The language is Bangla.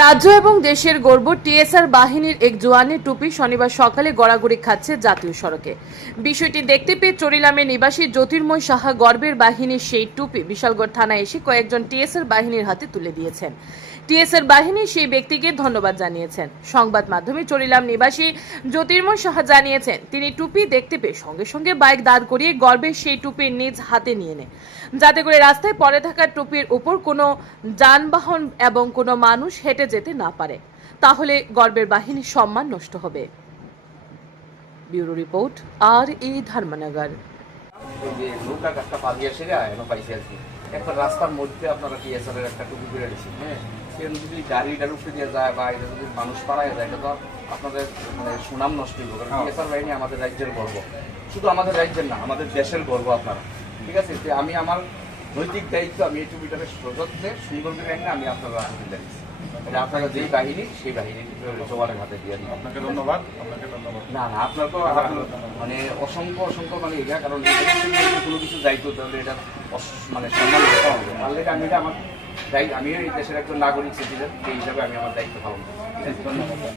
রাজ্য এবং দেশের গর্ব টিএসআর বাহিনীর এক জোয়ানের টুপি শনিবার সকালে গড়াগড়ি খাচ্ছে জাতীয় সড়কে। বিষয়টি দেখতে পেয়ে চরিলামের নিবাসী জ্যোতির্ময় সাহা গর্বের বাহিনীর সেই টুপি বিশালগড় থানায় এসে কয়েকজন টিএসআর বাহিনীর হাতে তুলে দিয়েছেন। টিএসআর বাহিনী সেই ব্যক্তিকে ধন্যবাদ জানিয়েছেন। সংবাদ মাধ্যমে চরিলাম নিবাসী জ্যোতির্ময় সাহা জানিয়েছেন, তিনি টুপি দেখতে পেয়ে সঙ্গে সঙ্গে বাইক দাঁড় করিয়ে গর্বের সেই টুপি নিজ হাতে নিয়ে নেন। যাতে করে রাস্তায় পড়ে থাকা টুপির উপর কোনো যানবাহন এবং কোনো মানুষ হেঁটে যেতে না পারে। তাহলে গর্বের বাহিনীর সম্মান নষ্ট হবে। ব্যুরো রিপোর্ট আর ই ধর্মনগর। নৌকা একটা পালিয়ে এসে যায় পাইছে আর কি। একটা রাস্তার মধ্যে আপনারা টিএসআর এর একটা টুপি করে দিচ্ছেন হ্যাঁ? যদি গাড়িটার উপরে দিয়ে যায় বা এটা যদি মানুষ পাড়ায় যায় এটা তো আপনাদের মানে সুনাম নষ্ট হইব কারণ টিএসআর বাহিনী আমাদের রাজ্যের গর্ব। শুধু আমাদের রাজ্যের না আমাদের দেশের গর্ব আপনারা। ঠিক আছে? তো আমি আমার নৈতিক দায়িত্ব আমি এই টুপিটাকে সযত্নে সুন্দর করে এনে আমি আপনারা হাতে দিচ্ছি এটা আপনারা যেই বাহিনী সেই বাহিনীর জবানের হাতে দিয়ে দিন। আপনাকে ধন্যবাদ আপনাকে ধন্যবাদ। না না আপনার তো মানে অসংখ্য অসংখ্য মানে এটা কারণ কোনো কিছু দায়িত্ব তাহলে এটা মানে সম্মান হবে। তাহলে আমি এটা আমার দায়িত্ব আমিও এই দেশের একজন নাগরিক সিটিজেন সেই হিসাবে আমি আমার দায়িত্ব পালন করি ধন্যবাদ।